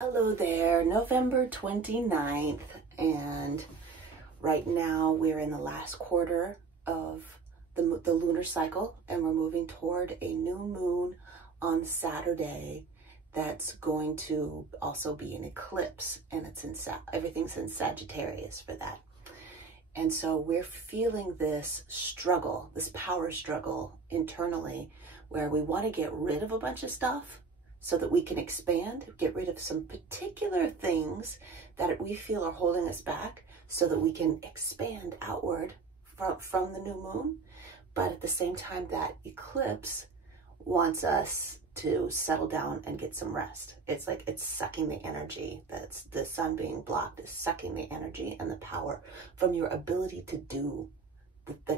Hello there, November 29th, and right now we're in the last quarter of the lunar cycle, and we're moving toward a new moon on Saturday that's going to also be an eclipse, and it's in everything's in Sagittarius for that. And so we're feeling this struggle, this power struggle internally, where we want to get rid of a bunch of stuff so that we can expand, get rid of some particular things that we feel are holding us back so that we can expand outward from the new moon. But at the same time, that eclipse wants us to settle down and get some rest. It's like it's sucking the energy. That's the sun being blocked is sucking the energy and the power from your ability to do,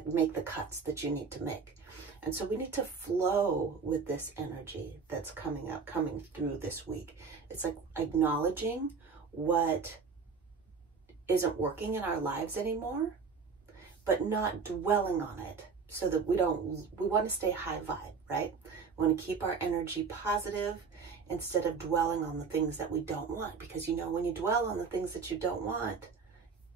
make the cuts that you need to make. And so we need to flow with this energy that's coming through this week. It's like acknowledging what isn't working in our lives anymore, but not dwelling on it so that we want to stay high vibe, right? We want to keep our energy positive instead of dwelling on the things that we don't want. Because, you know, when you dwell on the things that you don't want,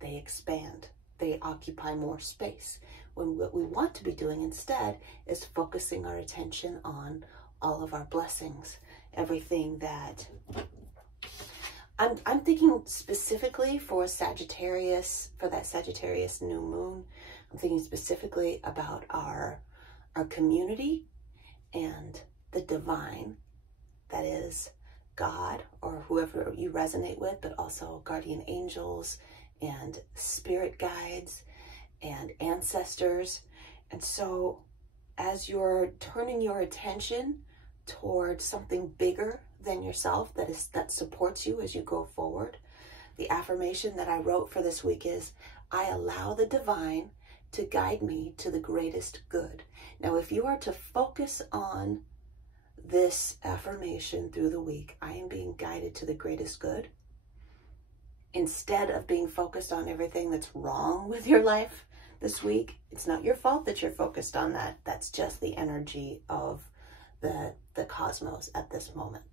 they expand. They occupy more space. When what we want to be doing instead is focusing our attention on all of our blessings, everything that I'm thinking specifically for Sagittarius, for that Sagittarius new moon. I'm thinking specifically about our community and the divine, that is God or whoever you resonate with, but also guardian angels and spirit guides and ancestors. And so as you're turning your attention towards something bigger than yourself that supports you as you go forward, the affirmation that I wrote for this week is, I allow the divine to guide me to the greatest good. Now, if you are to focus on this affirmation through the week, I am being guided to the greatest good, instead of being focused on everything that's wrong with your life this week. It's not your fault that you're focused on that. That's just the energy of the cosmos at this moment.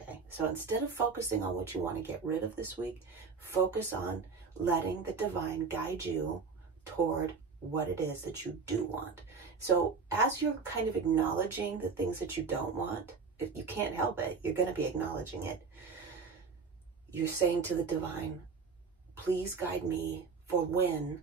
Okay, so instead of focusing on what you want to get rid of this week, focus on letting the divine guide you toward what it is that you do want. So as you're kind of acknowledging the things that you don't want, if you can't help it, you're going to be acknowledging it. You're saying to the divine, please guide me for when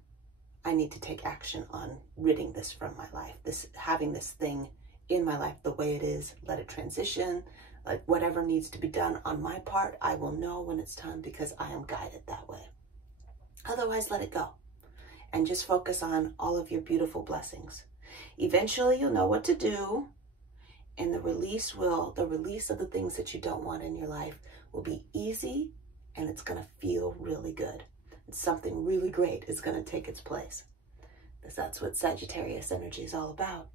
I need to take action on ridding this from my life, having this thing in my life the way it is, let it transition, like whatever needs to be done on my part, I will know when it's time because I am guided that way. Otherwise, let it go and just focus on all of your beautiful blessings. Eventually, you'll know what to do, and the release of the things that you don't want in your life will be easy, and it's going to feel really good. And something really great is going to take its place, because that's what Sagittarius energy is all about.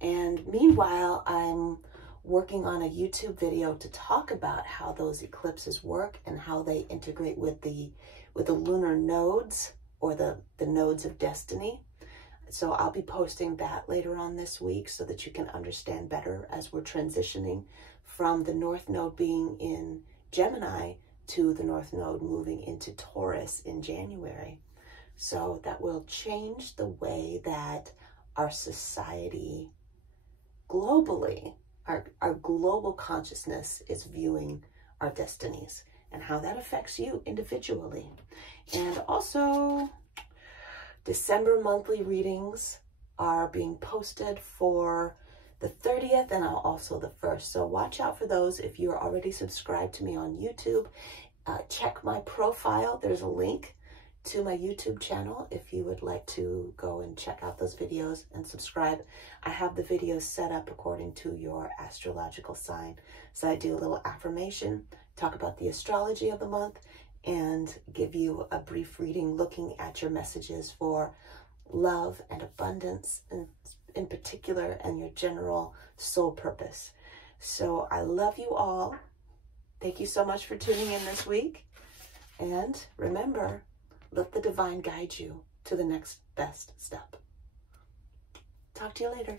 And meanwhile, I'm working on a YouTube video to talk about how those eclipses work and how they integrate with the lunar nodes, or the nodes of destiny. So I'll be posting that later on this week so that you can understand better as we're transitioning from the North Node being in Gemini to the North Node moving into Taurus in January. So that will change the way that our society globally, our global consciousness is viewing our destinies and how that affects you individually. And also, December monthly readings are being posted for the 30th and also the 1st. So watch out for those. If you're already subscribed to me on YouTube, check my profile. There's a link to my YouTube channel if you would like to go and check out those videos and subscribe. I have the videos set up according to your astrological sign. So I do a little affirmation, talk about the astrology of the month, and give you a brief reading looking at your messages for love and abundance in particular, and your general soul purpose. So I love you all. Thank you so much for tuning in this week. And remember, let the divine guide you to the next best step. Talk to you later.